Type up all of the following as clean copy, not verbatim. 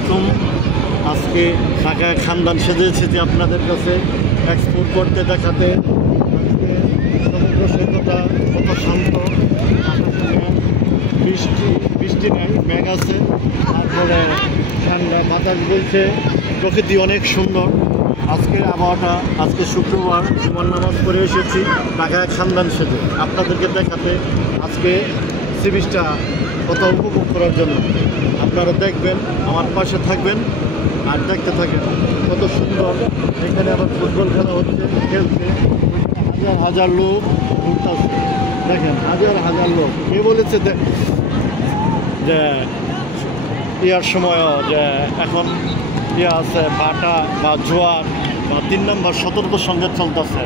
আলাইকুম। আজকে ঢাকায় খানদান সেজেছে যে আপনাদের কাছে এক্সপোর্ট করতে দেখাতে। আজকে সমুদ্র সৈকতটা কত শান্ত, বৃষ্টি নাই, মেঘ আছে, তারপরে ঠান্ডা বাতাস বলছে, প্রকৃতি অনেক সুন্দর। আজকে আবহাওয়াটা, আজকে শুক্রবার, জুমার নামাজ পড়ে এসেছি ঢাকায় খানদান সেজে আপনাদেরকে দেখাতে, আজকে সি বিচটা কত উপভোগ করার জন্য। আপনারা দেখবেন, আমার পাশে থাকবেন আর দেখতে থাকেন কত সুন্দর। এখানে আবার ফুটবল খেলা হচ্ছে, খেলছে, হাজার হাজার লোক ঘুরতেছে, দেখেন হাজার হাজার লোক। কে বলেছে যে ইয়ার সময়ও যে এখন ইয়ে আছে বাটা বা জোয়ার বা 3 নম্বর সতর্ক সংকেত চলতেছে।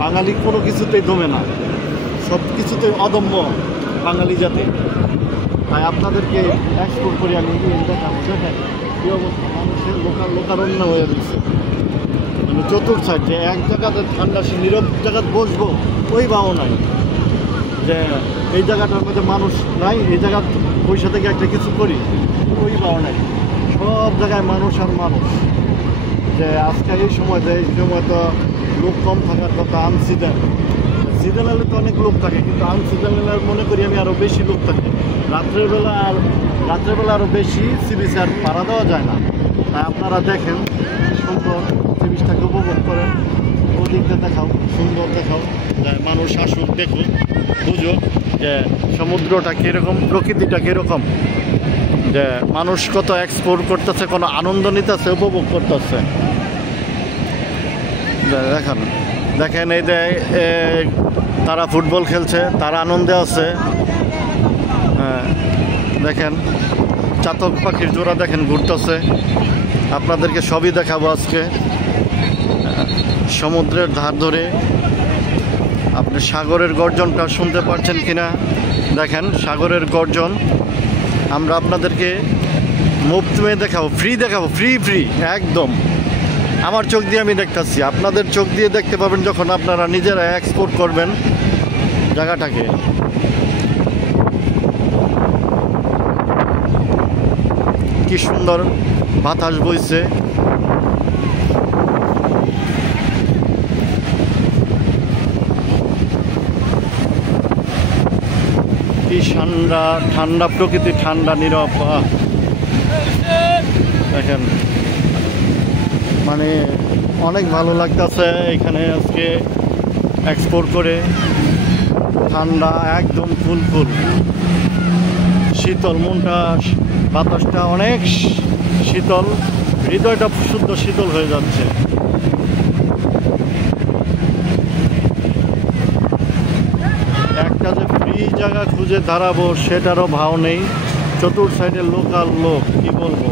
বাঙালি কোনো কিছুতেই দমে না, সব কিছুতেই অদম্য বাঙালি জাতি। তাই আপনাদেরকে এক্সপোর্ট করে আমি দেখাবো। দেখেন কী অবস্থা, মানুষের লোকারণ্য হয়ে গেছে। মানে চতুর্থ সাইড যে এক জায়গাতে ঠান্ডা নীরব জায়গাতে বসবো ওই ভাও নাই, যে এই জায়গাটার মধ্যে মানুষ নাই, এই জায়গা পয়সা থেকে একটা কিছু করি ওই ভাও নাই। সব জায়গায় মানুষ আর মানুষ। যে আজকে এই সময় তো লোক কম থাকার কথা। সিজনালে তো অনেক লোক থাকে, কিন্তু আনসিজনালে মনে করি আমি আরও বেশি লোক থাকে। রাত্রেবেলা আরও বেশি সি বিচে আর পাড়া দেওয়া যায় না। তাই আপনারা দেখেন সুন্দর সি বিচটাকে উপভোগ করেন, ওদিকটা দেখাও, সুন্দর দেখাও, যে মানুষ আসুক, দেখুন, বুঝুক যে সমুদ্রটা কীরকম, প্রকৃতিটা কীরকম, যে মানুষ কত এক্সপ্লোর করতেছে, কোনো আনন্দ নিতেছে, উপভোগ করতেছে। দেখেন এই যে তারা ফুটবল খেলছে, তারা আনন্দে আছে। হ্যাঁ, দেখেন চাতক পাখির জোড়া দেখেন ঘুরতেছে। আপনাদেরকে সবই দেখাবো আজকে। সমুদ্রের ধার ধরে আপনি সাগরের গর্জনটা শুনতে পাচ্ছেন কিনা দেখেন, সাগরের গর্জন আমরা আপনাদেরকে মুফতে দেখাবো, ফ্রি একদম। আমার চোখ দিয়ে আমি দেখতেছি, আপনাদের চোখ দিয়ে দেখতে পাবেন যখন আপনারা নিজেরা এক্সপোর্ট করবেন জায়গাটাকে। কি সুন্দর বাতাস বইছে, কি ঠান্ডা প্রকৃতি, ঠান্ডা নীরব। দেখেন মানে অনেক ভালো লাগতেছে এখানে আজকে এক্সপোর্ট করে। ঠান্ডা একদম ফুল শীতল, মনটা, বাতাসটা অনেক শীতল, হৃদয়টা শুদ্ধ শীতল হয়ে যাচ্ছে। একটা যে ফ্রি জায়গা খুঁজে দাঁড়াবো সেটারও ভাও নেই। চতুর্থ সাইডের লোকাল লোক, কি বলবো,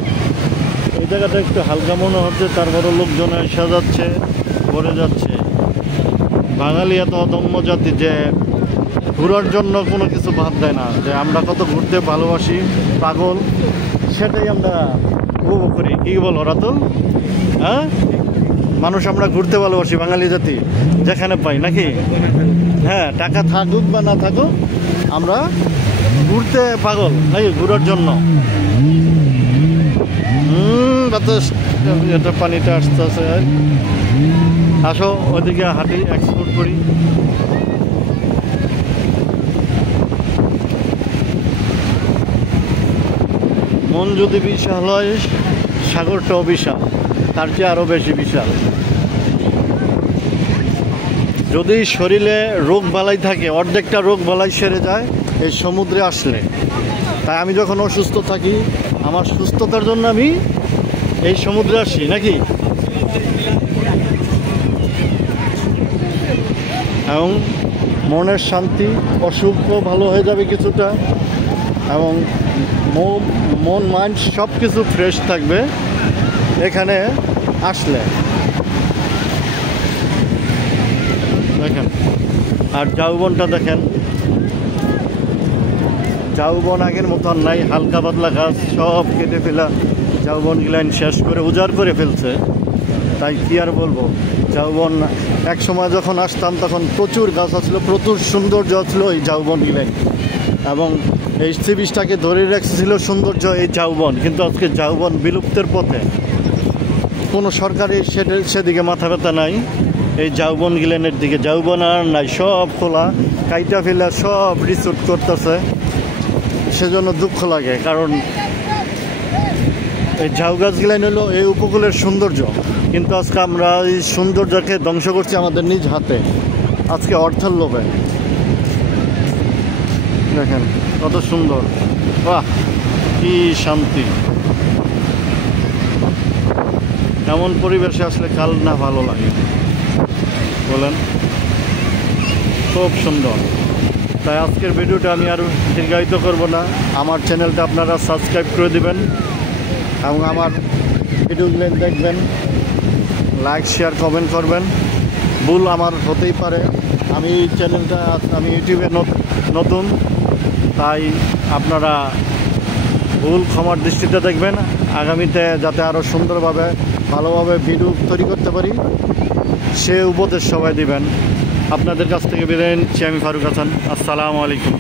এই জায়গাটা একটু হালকা মনে হচ্ছে, তারপরও লোকজন সাজাচ্ছে, ভরে যাচ্ছে। বাঙালি এত অদম্য জাতি যে ঘোরার জন্য কোনো কিছু বাদ দেয় না। যে আমরা কত ঘুরতে ভালোবাসি, পাগল, সেটাই আমরা উপভোগ করি। কি বলো রাতুল? হ্যাঁ, মানুষ আমরা ঘুরতে ভালোবাসি, বাঙালি জাতি যেখানে পাই, নাকি? হ্যাঁ, টাকা থাকুক বা না থাকুক আমরা ঘুরতে পাগল, নাকি? ঘোরার জন্য। বাতাস, এটা পানিটা আসতেছে। আসো ওদিকে হাঁটি, এক্সপোর্ট করি। মন যদি বিশাল হয়, সাগরটাও বিশাল, তার চেয়ে আরও বেশি বিশাল। যদি শরীরে রোগ বালাই থাকে, অর্ধেকটা রোগ বালাই সেরে যায় এই সমুদ্রে আসলে। তাই আমি যখন অসুস্থ থাকি, আমার সুস্থতার জন্য আমি এই সমুদ্রে আসি, নাকি? এবং মনের শান্তি, অসুখও ভালো হয়ে যাবে কিছুটা, এবং মন মাইন্ড সব কিছু ফ্রেশ থাকবে এখানে আসলে। দেখেন, আর ঝাউবনটা দেখেন, ঝাউবন আগের মতন নাই, হালকা পাতলা গাছ সব কেটে ফেলা, ঝাউবন গিলাইন শেষ করে উজাড় করে ফেলছে। তাই কি আর বলবো, ঝাউবন এক সময় যখন আসতাম তখন প্রচুর গাছ আছিল, প্রচুর সৌন্দর্য ছিল এই ঝাউবন গিলাইন। এবং এই সি বিচটাকে ধরে রাখছিল সৌন্দর্য এই ঝাউবন, কিন্তু আজকে ঝাউবন বিলুপ্তের পথে। কোনো সরকারি সেদিকে মাথা ব্যথা নাই। এই ঝাউবন গিলেনের দিকে ঝাউবন আর নাই, সব খোলা, কাইটা ফেলা সব রিসোর্ট করতেছে। সেজন্য দুঃখ লাগে, কারণ এই ঝাউ গাছ গিলেন হলো এই উপকূলের সৌন্দর্য, কিন্তু আজকে আমরা এই সৌন্দর্যকে ধ্বংস করছি আমাদের নিজ হাতে, আজকে অর্থের লোভে। দেখেন কত সুন্দর, বাহ কি শান্তি। এমন পরিবেশে আসলে কাল না ভালো লাগে বলেন, খুব সুন্দর। তাই আজকের ভিডিওটা আমি আর দীর্ঘায়িত করব না। আমার চ্যানেলটা আপনারা সাবস্ক্রাইব করে দিবেন এবং আমার ভিডিওগুলো দেখবেন, লাইক শেয়ার কমেন্ট করবেন। ভুল আমার হতেই পারে, আমি ইউটিউবে নতুন, তাই আপনারা ভুল ক্ষমার দৃষ্টিতে দেখবেন। আগামীতে যাতে আরও সুন্দরভাবে ভালোভাবে ভিডিও তৈরি করতে পারি সে উপদেশ সবাই দিবেন। আপনাদের কাছ থেকে বিদায় নিচ্ছি আমি ফারুক হাসান। আসসালামু আলাইকুম।